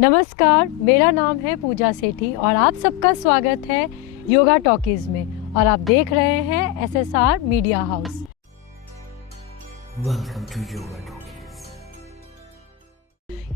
नमस्कार, मेरा नाम है पूजा सेठी और आप सबका स्वागत है योगा टॉकीज में और आप देख रहे हैं SSR media house. Welcome to Yoga Talkies.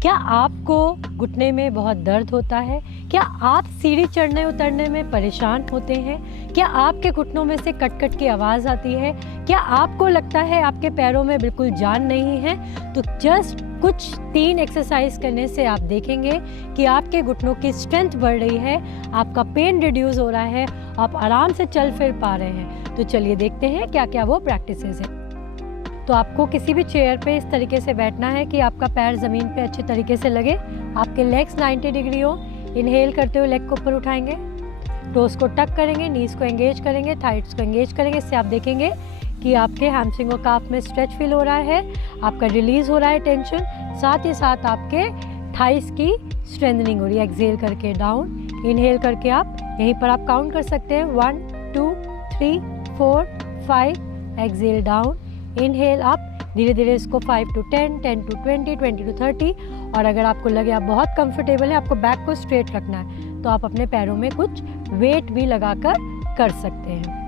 क्या आपको घुटने में बहुत दर्द होता है? क्या आप सीढ़ी चढ़ने उतरने में परेशान होते हैं? क्या आपके घुटनों में से कट कट की आवाज़ आती है? क्या आपको लगता है आपके पैरों में बिल्कुल जान नहीं है? तो जस्ट कुछ 3 एक्सरसाइज करने से आप देखेंगे कि आपके घुटनों की स्ट्रेंथ बढ़ रही है, आपका पेन रिड्यूस हो रहा है, आप आराम से चल फिर पा रहे हैं। तो चलिए देखते हैं क्या क्या वो प्रैक्टिसेस हैं। तो आपको किसी भी चेयर पे इस तरीके से बैठना है कि आपका पैर ज़मीन पे अच्छे तरीके से लगे, आपके लेग्स 90 डिग्री हो। इनहेल करते हुए लेग को ऊपर उठाएंगे, टोस को टक करेंगे, नीज को एंगेज करेंगे, थाइड्स को एंगेज करेंगे। इससे आप देखेंगे कि आपके हैमस्ट्रिंग और काफ में स्ट्रेच फील हो रहा है, आपका रिलीज हो रहा है टेंशन, साथ ही साथ आपके थाइस की स्ट्रेंथनिंग हो रही है। एक्सहेल करके डाउन, इनहेल करके आप यहीं पर आप काउंट कर सकते हैं 1 2 3 4 5। एक्सहेल डाउन, इनहेल अप, धीरे धीरे इसको 5 to 10, 10 to 20, 20 to 30। और अगर आपको लगे आप बहुत कंफर्टेबल है, आपको बैक को स्ट्रेट रखना है, तो आप अपने पैरों में कुछ वेट भी लगाकर कर सकते हैं।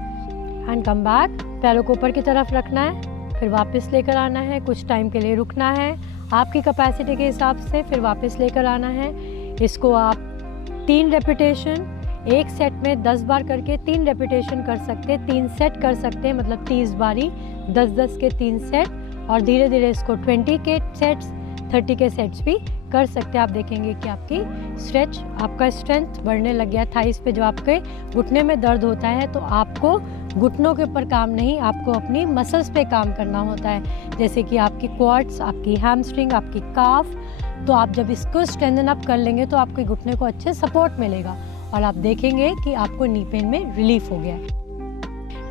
एंड कम बैक, पैरों को ऊपर की तरफ रखना है, फिर वापस लेकर आना है, कुछ टाइम के लिए रुकना है आपकी कैपेसिटी के हिसाब से, फिर वापस लेकर आना है। इसको आप 3 रेपिटेशन, एक सेट में 10 बार करके 3 रेपिटेशन कर सकते हैं, 3 सेट कर सकते हैं, मतलब 30 बारी, 10-10 के 3 सेट। और धीरे धीरे इसको 20 के सेट्स, 30 के सेट्स भी कर सकते हैं। आप देखेंगे कि आपकी स्ट्रेच, आपका स्ट्रेंथ बढ़ने लग गया। थाइस पे जो आपके घुटने में दर्द होता है, तो आपको घुटनों के ऊपर काम नहीं, आपको अपनी मसल्स पे काम करना होता है, जैसे कि आपकी क्वाड्स, आपकी हैमस्ट्रिंग, आपकी काफ। तो आप जब इसको स्ट्रेंथन अप कर लेंगे तो आपके घुटने को अच्छे सपोर्ट मिलेगा और आप देखेंगे कि आपको नी पेन में रिलीफ हो गया है।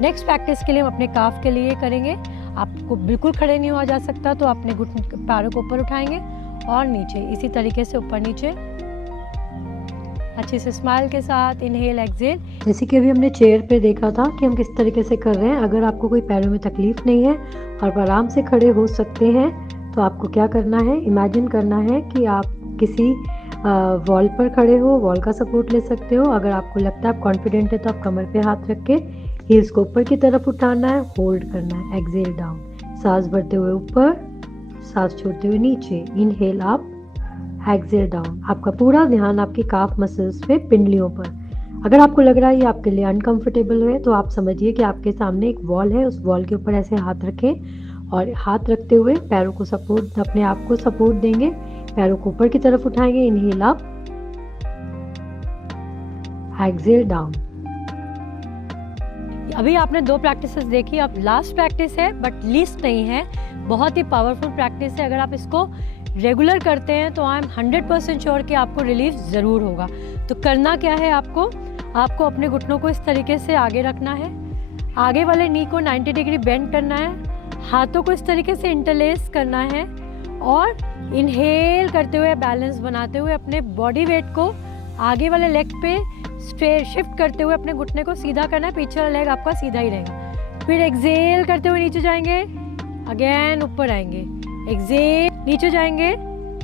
नेक्स्ट प्रैक्टिस के लिए हम अपने काफ के लिए करेंगे। आपको बिल्कुल खड़े नहीं हुआ जा सकता, तो अपने घुटने पैरों को ऊपर उठाएंगे और नीचे, इसी तरीके से ऊपर नीचे, अच्छे से स्माइल के साथ इनहेल एक्सहेल। जैसे कि अभी हमने चेयर पे देखा था कि हम किस तरीके से कर रहे हैं। अगर आपको कोई पैरों में तकलीफ नहीं है और आप आराम से खड़े हो सकते हैं, तो आपको क्या करना है, इमेजिन करना है कि आप किसी वॉल पर खड़े हो, वॉल का सपोर्ट ले सकते हो। अगर आपको लगता है आप कॉन्फिडेंट है, तो आप कमर पे हाथ रख के हील्स को ऊपर की तरफ उठाना है, होल्ड करना है, एक्सहेल डाउन, सांस भरते हुए ऊपर, सांस छोड़ते हुए नीचे, इनहेल अप, एक्सहेल डाउन। आपका पूरा ध्यान आपकी काफ मसल्स पे, पिंडलियों पर। अगर आपको लग रहा है ये आपके लिए अनकंफर्टेबल है, तो आप समझिए कि आपके सामने एक वॉल है, उस वॉल के ऊपर ऐसे हाथ रखें और हाथ रखते हुए पैरों को सपोर्ट, अपने आप को सपोर्ट देंगे, पैरों को ऊपर की तरफ उठाएंगे, इनहेल अप, एक्सहेल डाउन। अभी आपने 2 प्रैक्टिसेस देखी, अब लास्ट प्रैक्टिस है बट लीस्ट नहीं है, बहुत ही पावरफुल प्रैक्टिस है। अगर आप इसको रेगुलर करते हैं तो आई एम 100% श्योर कि आपको रिलीफ ज़रूर होगा। तो करना क्या है, आपको अपने घुटनों को इस तरीके से आगे रखना है, आगे वाले नी को 90 डिग्री बेंड करना है, हाथों को इस तरीके से इंटरलेस करना है और इनहेल करते हुए, बैलेंस बनाते हुए अपने बॉडी वेट को आगे वाले लेग पे स्ट्रेट शिफ्ट करते हुए अपने घुटने को सीधा करना है, पीछे वाला लेग आपका सीधा ही रहेगा। फिर एक्सहेल करते हुए नीचे जाएंगे, अगेन ऊपर आएंगे, एक्सहेल नीचे जाएंगे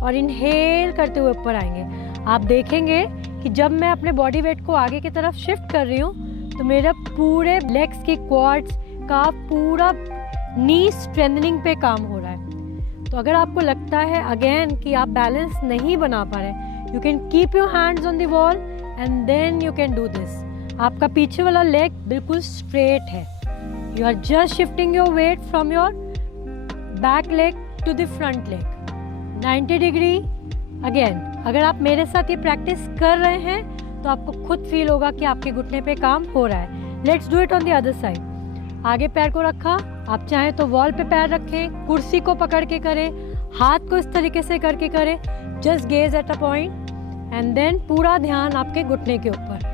और इनहेल करते हुए ऊपर आएंगे। आप देखेंगे कि जब मैं अपने बॉडी वेट को आगे की तरफ शिफ्ट कर रही हूँ, तो मेरा पूरे लेग्स की क्वाड्स का पूरा नी स्ट्रेंथनिंग पे काम हो रहा है। तो अगर आपको लगता है अगेन कि आप बैलेंस नहीं बना पा रहे, you can keep your hands on the wall and then you can do this. आपका पीछे वाला लेग बिल्कुल स्ट्रेट है, you are just shifting your weight from your back leg to the front leg 90 degree. Again अगर आप मेरे साथ ये प्रैक्टिस कर रहे हैं, तो आपको खुद फील होगा कि आपके घुटने पे काम हो रहा है। Let's do it on the other side. आगे पैर को रखा, आप चाहें तो वॉल पे पैर रखें, कुर्सी को पकड़ के करें, हाथ को इस तरीके से करके करें, just gaze at a point and then पूरा ध्यान आपके घुटने के ऊपर।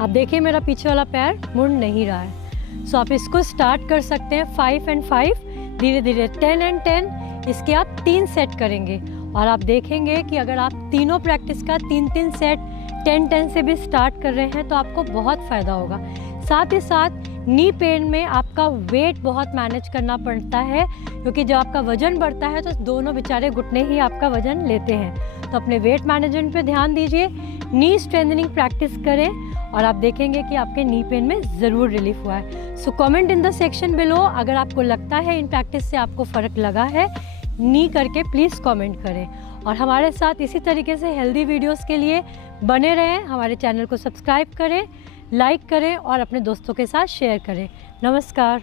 आप देखिए मेरा पीछे वाला पैर मुड़ नहीं रहा है। सो आप इसको स्टार्ट कर सकते हैं 5 and 5, धीरे धीरे 10 and 10। इसके आप 3 सेट करेंगे और आप देखेंगे कि अगर आप तीनों प्रैक्टिस का 3-3 सेट 10-10 से भी स्टार्ट कर रहे हैं, तो आपको बहुत फ़ायदा होगा। साथ ही साथ नी पेन में आपका वेट बहुत मैनेज करना पड़ता है, क्योंकि जब आपका वज़न बढ़ता है तो दोनों बेचारे घुटने ही आपका वज़न लेते हैं। तो अपने वेट मैनेजमेंट पे ध्यान दीजिए, नी स्ट्रेंथनिंग प्रैक्टिस करें और आप देखेंगे कि आपके नी पेन में ज़रूर रिलीफ हुआ है। So comment in the section below अगर आपको लगता है इन प्रैक्टिस से आपको फ़र्क लगा है, नी करके प्लीज़ कमेंट करें। और हमारे साथ इसी तरीके से हेल्दी वीडियोस के लिए बने रहें। हमारे चैनल को सब्सक्राइब करें, लाइक करें और अपने दोस्तों के साथ शेयर करें। नमस्कार।